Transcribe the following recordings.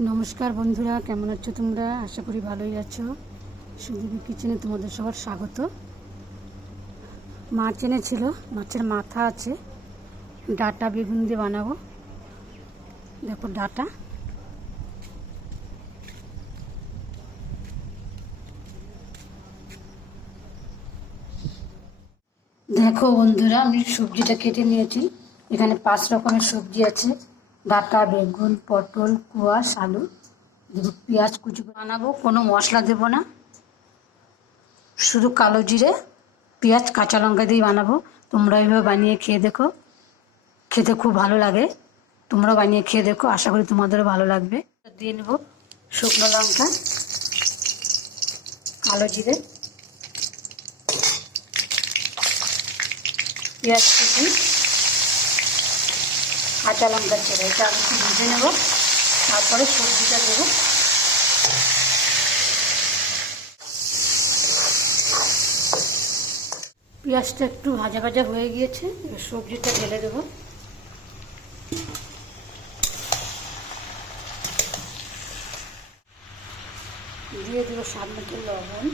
নমস্কার বন্ধুরা, কেমন আছো তোমরা? আশা করি ভালোই আছো। সুদীপী কিচেনে তোমাদের সবার স্বাগত। মাছ এনেছিল মাছের মাথা আছে। ডাটা বেগুন দিয়ে বানাবো। দেখো ডাটা। দেখো বন্ধুরা, আমি সবজিটা কেটে নিয়েছি। এখানে পাঁচ রকমের সবজি আছে। ডাটা বেগুন, পটল, কুয়াশ, আলু, দেবো পেঁয়াজ, কুচি বানাবো, কোনো মশলা দেবো না। শুধু কালো জিরে, পেঁয়াজ, কাঁচা লঙ্কা দিয়ে বানাবো। তোমরা এইভাবে বানিয়ে খেয়ে দেখো। খেতে খুব ভালো লাগে। তোমরাও বানিয়ে খেয়ে দেখো। আশা করি তোমাদেরও ভালো লাগবে। দিয়ে নেব শুকনো লঙ্কা, কালো জিরে, পেঁয়াজ কুচি। কাঁচা লঙ্কা ছেড়ে এটা আমি একটু ভেজে নেব। তারপরে সবজিটা দেবো। পেঁয়াজটা একটু ভাজা ভাজা হয়ে গিয়েছে সবজিটা ঢেলে দেবো। দিয়ে দেবো মতো লবণ,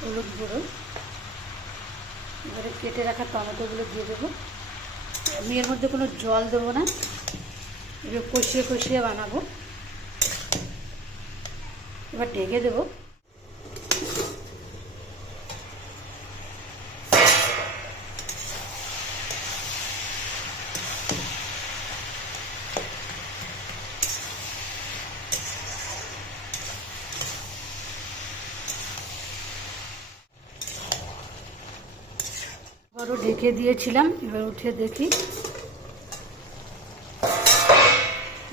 হলুদ গুঁড়ো। এবারে কেটে রাখা টমেটোগুলো দিয়ে দেবো। আমি এর মধ্যে কোনো জল দেবো না। এগুলো কষিয়ে কষিয়ে বানাবো। এবার ঢেকে দেবো। আবারও ঢেকে দিয়েছিলাম, এবার উঠে দেখি।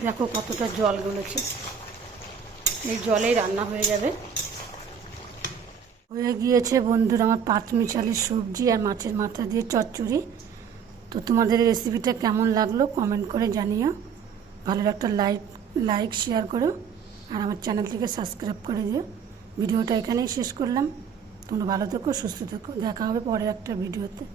দেখো কতটা জল গলেছে। এই জলেই রান্না হয়ে যাবে। হয়ে গিয়েছে বন্ধুরা আমার পাঁচ মিশালি সবজি আর মাছের মাথা দিয়ে চচ্চড়ি। তো তোমাদের রেসিপিটা কেমন লাগল কমেন্ট করে জানিও। ভালো একটা লাইক লাইক শেয়ার করো। আর আমার চ্যানেলটিকে সাবস্ক্রাইব করে দিও। ভিডিওটা এখানেই শেষ করলাম। তোমরা ভালো থেকো, সুস্থ থেকো। দেখা হবে পরের একটা ভিডিওতে।